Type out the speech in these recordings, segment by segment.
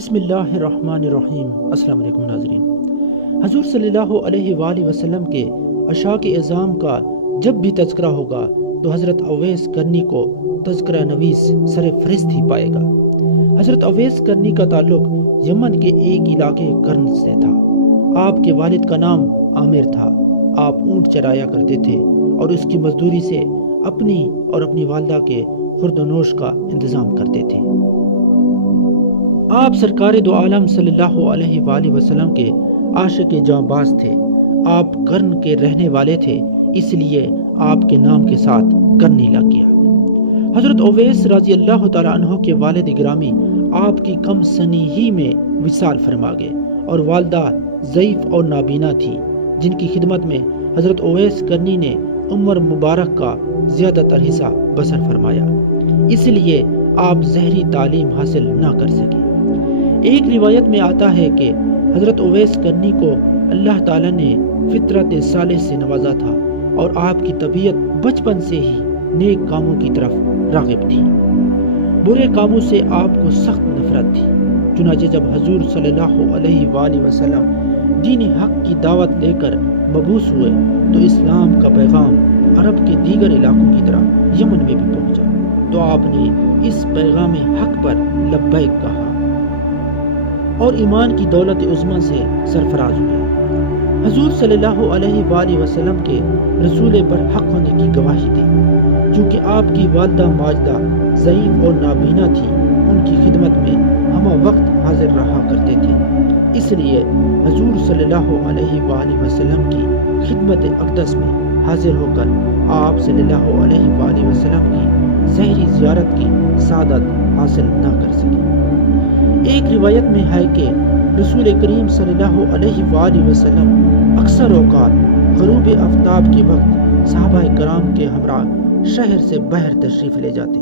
بسم اللہ الرحمن الرحیم۔ السلام علیکم ناظرین۔ حضور صلی اللہ علیہ وآلہ وسلم کے اشاق اعظام کا جب بھی تذکرہ ہوگا تو حضرت اویس کرنی کو تذکرہ نویس سر فہرست ہی پائے گا۔ حضرت اویس کرنی کا تعلق یمن کے ایک علاقے کرن سے تھا۔ آپ کے والد کا نام عامر تھا۔ آپ اونٹ چرایا کرتے تھے اور اس کی مزدوری سے اپنی اور اپنی والدہ کے خورد و نوش کا انتظام کرتے تھے۔ آپ سرکار دو عالم صلی اللہ علیہ وآلہ وسلم کے عاشق جاں باز تھے۔ آپ کرن کے رہنے والے تھے، اس لیے آپ کے نام کے ساتھ کرنی لگ گیا۔ حضرت اویس رضی اللہ تعالیٰ عنہ کے والد گرامی آپ کی کم سنی ہی میں وصال فرما گئے اور والدہ ضعیف اور نابینا تھی، جن کی خدمت میں حضرت اویس کرنی نے عمر مبارک کا زیادہ تر حصہ بسر فرمایا، اس لیے آپ ظاہری تعلیم حاصل نہ کر سکے۔ ایک روایت میں آتا ہے کہ حضرت اویس کرنی کو اللہ تعالیٰ نے فطرت صالح سے نوازا تھا اور آپ کی طبیعت بچپن سے ہی نیک کاموں کی طرف راغب تھی۔ برے کاموں سے آپ کو سخت نفرت تھی۔ چنانچہ جب حضور صلی اللہ علیہ وآلہ وسلم دین حق کی دعوت لے کر مبعوث ہوئے تو اسلام کا پیغام عرب کے دیگر علاقوں کی طرح یمن میں بھی پہنچا، تو آپ نے اس پیغام حق پر لبیک کہا اور ایمان کی دولت عظمی سے سرفراز ہوئے۔ حضور صلی اللہ علیہ وآلہ وسلم کے رسول پر حق ہونے کی گواہی دی۔ چونکہ آپ کی والدہ ماجدہ ضعیف اور نابینا تھی، ان کی خدمت میں ہمہ وقت حاضر رہا کرتے تھے، اس لیے حضور صلی اللہ علیہ وآلہ وسلم کی خدمت اقدس میں حاضر ہو کر آپ صلی اللہ علیہ وآلہ وسلم کی ظاہری زیارت کی سعادت حاصل نہ کر سکے۔ ایک روایت میں ہے کہ رسول کریم صلی اللہ علیہ وآلہ وسلم اکثر اوقات غروب آفتاب کے وقت صحابہ کرام کے ہمراہ شہر سے باہر تشریف لے جاتے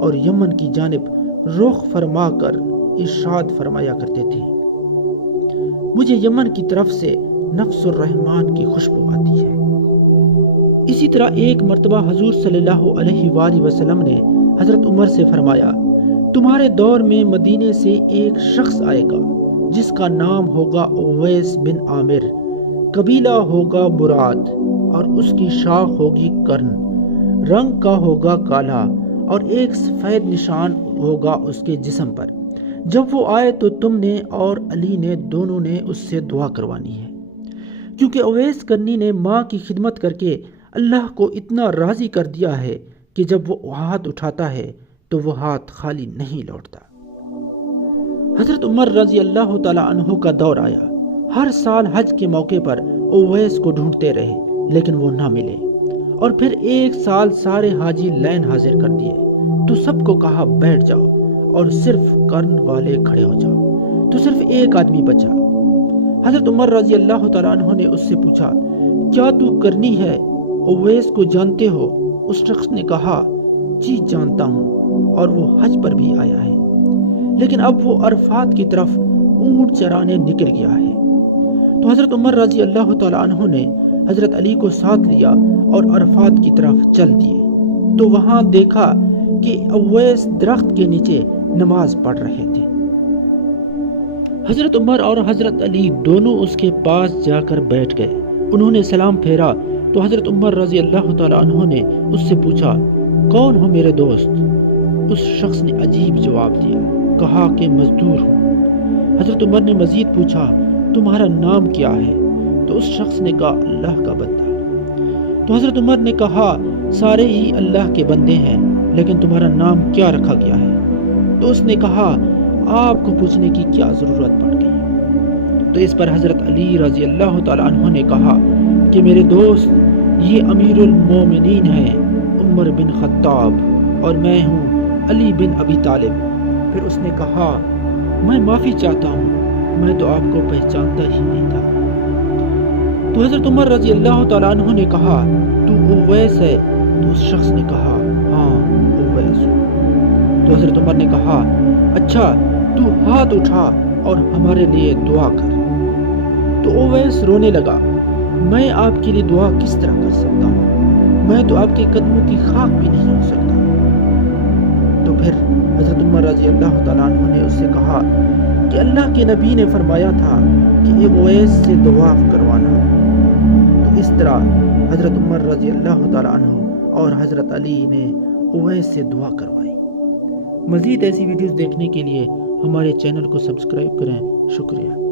اور یمن کی جانب رخ فرما کر ارشاد فرمایا کرتے تھے، مجھے یمن کی طرف سے نفس الرحمن کی خوشبو آتی ہے۔ اسی طرح ایک مرتبہ حضور صلی اللہ علیہ وآلہ وسلم نے حضرت عمر سے فرمایا، تمہارے دور میں مدینے سے ایک شخص آئے گا جس کا نام ہوگا اویس بن عامر، قبیلہ ہوگا مراد اور اس کی شاخ ہوگی کرن، رنگ کا ہوگا کالا اور ایک سفید نشان ہوگا اس کے جسم پر۔ جب وہ آئے تو تم نے اور علی نے دونوں نے اس سے دعا کروانی ہے، کیونکہ اویس کرنی نے ماں کی خدمت کر کے اللہ کو اتنا راضی کر دیا ہے کہ جب وہ ہاتھ اٹھاتا ہے تو وہ ہاتھ خالی نہیں لوٹتا۔ حضرت عمر رضی اللہ تعالیٰ عنہ کا دور آیا۔ ہر سال حج کے موقع پر اویس کو ڈھونڈتے رہے لیکن وہ نہ ملے، اور پھر ایک سال سارے حاجی لائن حاضر کر دیے تو سب کو کہا بیٹھ جاؤ اور صرف کرن والے کھڑے ہو جاؤ، تو صرف ایک آدمی بچا۔ حضرت عمر رضی اللہ تعالیٰ عنہ نے اس سے پوچھا، کیا تو کرنی ہے، اویس کو جانتے ہو؟ اس شخص نے کہا، جی جانتا ہوں، اور وہ حج پر بھی آیا ہے، لیکن اب وہ عرفات کی طرف اونٹ چرانے نکل گیا ہے۔ تو حضرت عمر رضی اللہ تعالیٰ عنہ نے حضرت علی کو ساتھ لیا اور عرفات کی طرف چل دیے، تو وہاں دیکھا کہ اویس درخت کے نیچے نماز پڑھ رہے تھے۔ حضرت عمر اور حضرت علی دونوں اس کے پاس جا کر بیٹھ گئے۔ انہوں نے سلام پھیرا تو حضرت عمر رضی اللہ تعالیٰ عنہ نے اس سے پوچھا، کون ہو میرے دوست؟ اس شخص نے عجیب جواب دیا، کہا کہ مزدور ہوں۔ حضرت عمر نے مزید پوچھا، تمہارا نام کیا ہے؟ تو اس شخص نے کہا، اللہ کا بندہ۔ تو حضرت عمر نے کہا، سارے ہی اللہ کے بندے ہیں، لیکن تمہارا نام کیا رکھا گیا ہے؟ تو اس نے کہا، آپ کو پوچھنے کی کیا ضرورت پڑ گئی؟ تو اس پر حضرت علی رضی اللہ تعالیٰ عنہ نے کہا کہ میرے دوست، یہ امیر المومنین ہیں عمر بن خطاب اور میں ہوں علی بن ابی طالب۔ پھر اس نے کہا، میں معافی چاہتا ہوں، میں تو آپ کو پہچانتا ہی نہیں تھا۔ تو حضرت عمر رضی اللہ تعالیٰ عنہ نے کہا، تو اویس ہے؟ تو اس شخص نے کہا، ہاں اویس ہوں۔ تو حضرت عمر نے کہا، اچھا تو ہاتھ اٹھا اور ہمارے لیے دعا کر۔ تو اویس رونے لگا، میں آپ کے لیے دعا کس طرح کر سکتا ہوں؟ میں تو آپ کے قدموں کی خاک بھی نہیں ہو سکتا۔ تو پھر حضرت عمر رضی اللہ تعالیٰ عنہ نے اس سے کہا کہ کہ اللہ کے نبی نے فرمایا تھا کہ اویس سے دعا کروانا، تو اس طرح حضرت عمر رضی اللہ تعالیٰ عنہ اور حضرت علی نے اویس سے دعا کروائی۔ مزید ایسی ویڈیوز دیکھنے کے لیے ہمارے چینل کو سبسکرائب کریں۔ شکریہ۔